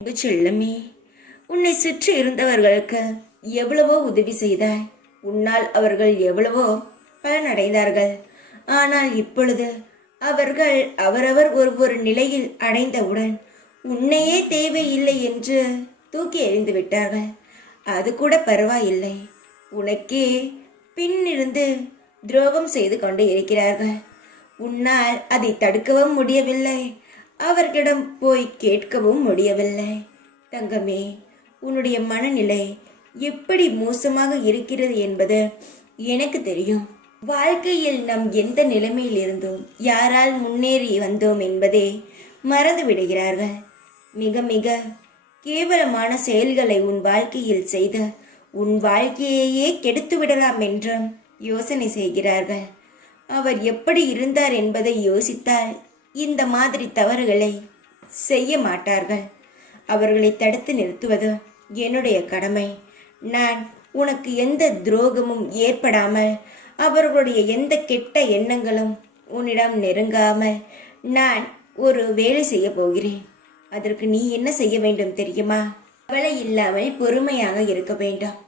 அன்பு செல்லமே, உன்னை சுற்றி இருந்தவர்களுக்கு எவ்வளவோ உதவி செய்தாய். உன்னால் அவர்கள் எவ்வளவோ பலனடைந்தார்கள். ஆனால் இப்பொழுது அவர்கள் அவரவர் ஒரு நிலையில் அடைந்தவுடன் உன்னையே தேவையில்லை என்று தூக்கி எறிந்து விட்டார்கள். அது கூட பரவாயில்லை, உனக்கே பின்னிருந்து துரோகம் செய்து கொண்டு இருக்கிறார்கள். உன்னால் அதை தடுக்கவும் முடியவில்லை, அவர்களிடம் போய் கேட்கவும் முடியவில்லை. தங்கமே, உன்னுடைய மனநிலை எப்படி மோசமாக இருக்கிறது என்பது எனக்கு தெரியும். வாழ்க்கையில் நம் எந்த நிலைமையில் இருந்தோம், யாரால் முன்னேறி வந்தோம் என்பதை மறந்து விடுகிறார்கள். மிக மிக கேவலமான செயல்களை உன் வாழ்க்கையில் செய்து உன் வாழ்க்கையையே கெடுத்து விடலாம் என்றும் யோசனை செய்கிறார்கள். அவர் எப்படி இருந்தார் என்பதை யோசித்தால் இந்த மாதிரி தவறுகளை செய்ய மாட்டார்கள். அவர்களை தடுத்து நிறுத்துவது என்னுடைய கடமை. நான் உனக்கு எந்த துரோகமும் ஏற்படாமல், அவர்களுடைய எந்த கெட்ட எண்ணங்களும் உன்னிடம் நெருங்காமல் நான் ஒரு வேலை செய்ய போகிறேன். அதற்கு நீ என்ன செய்ய வேண்டும் தெரியுமா? கவலை இல்லாமல் பொறுமையாக இருக்க வேண்டும்.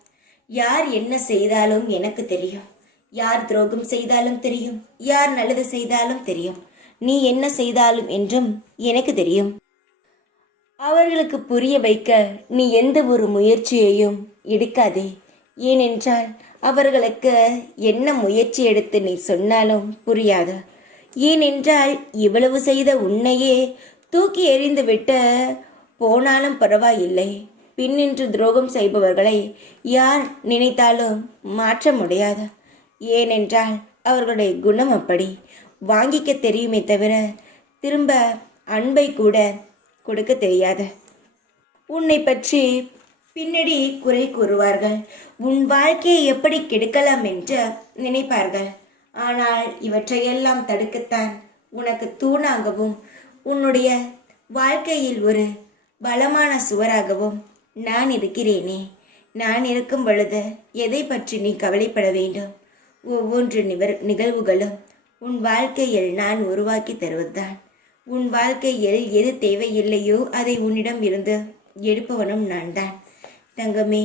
யார் என்ன செய்தாலும் எனக்கு தெரியும். யார் துரோகம் செய்தாலும் தெரியும், யார் நல்லது செய்தாலும் தெரியும். நீ என்ன செய்தாலும் என்றும் எனக்கு தெரியும். அவர்களுக்கு புரிய வைக்க நீ எந்த ஒரு முயற்சியையும் எடுக்காதே. ஏனென்றால் அவர்களுக்கு என்ன முயற்சி எடுத்து நீ சொன்னாலும் புரியாது. ஏனென்றால் இவ்வளவு செய்த உன்னையே தூக்கி எறிந்து விட்டு போனாலும் பரவாயில்லை, பின்னின்று துரோகம் செய்பவர்களை யார் நினைத்தாலும் மாற்ற முடியாது. ஏனென்றால் அவர்களுடைய குணம் அப்படி. வாங்கிக்க தெரியுமே தவிர திரும்ப அன்பை கூட கொடுக்க தெரியாது. உன்னை பற்றி பின்னாடி குறை கூறுவார்கள். உன் வாழ்க்கையை எப்படி கெடுக்கலாம் என்று நினைப்பார்கள். ஆனால் இவற்றையெல்லாம் தடுக்கத்தான் உனக்கு தூணாகவும் உன்னுடைய வாழ்க்கையில் ஒரு பலமான சுவராகவும் நான் இருக்கிறேனே. நான் இருக்கும் பொழுது எதை பற்றி நீ கவலைப்பட வேண்டும்? ஒவ்வொன்று நிகழ்வுகளும் உன் வாழ்க்கையில் நான் உருவாக்கி தருவதுதான். உன் வாழ்க்கையில் எது தேவையில்லையோ அதை உன்னிடம் இருந்து எடுப்பவனும் நான் தான். தங்கமே,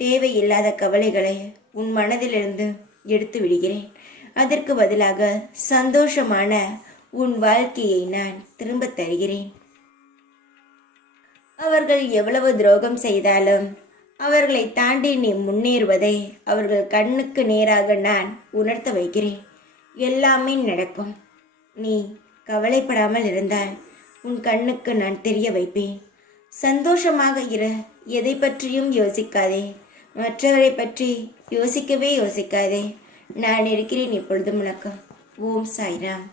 தேவையில்லாத கவலைகளை உன் மனதிலிருந்து எடுத்து விடுகிறேன். அதற்கு பதிலாக சந்தோஷமான உன் வாழ்க்கையை நான் திரும்ப தருகிறேன். அவர்கள் எவ்வளவு துரோகம் செய்தாலும் அவர்களை தாண்டி நீ முன்னேறுவதை அவர்கள் கண்ணுக்கு நேராக நான் உணர்த்த வைக்கிறேன். எல்லாமே நடக்கும். நீ கவலைப்படாமல் இருந்தால் உன் கண்ணுக்கு நான் தெரிய வைப்பேன். சந்தோஷமாக இரு. எதை பற்றியும் யோசிக்காதே. மற்றவரை பற்றி யோசிக்கவே யோசிக்காதே. நான் இருக்கிறேன் இப்பொழுது உனக்கு. ஓம் சாய்ராம்.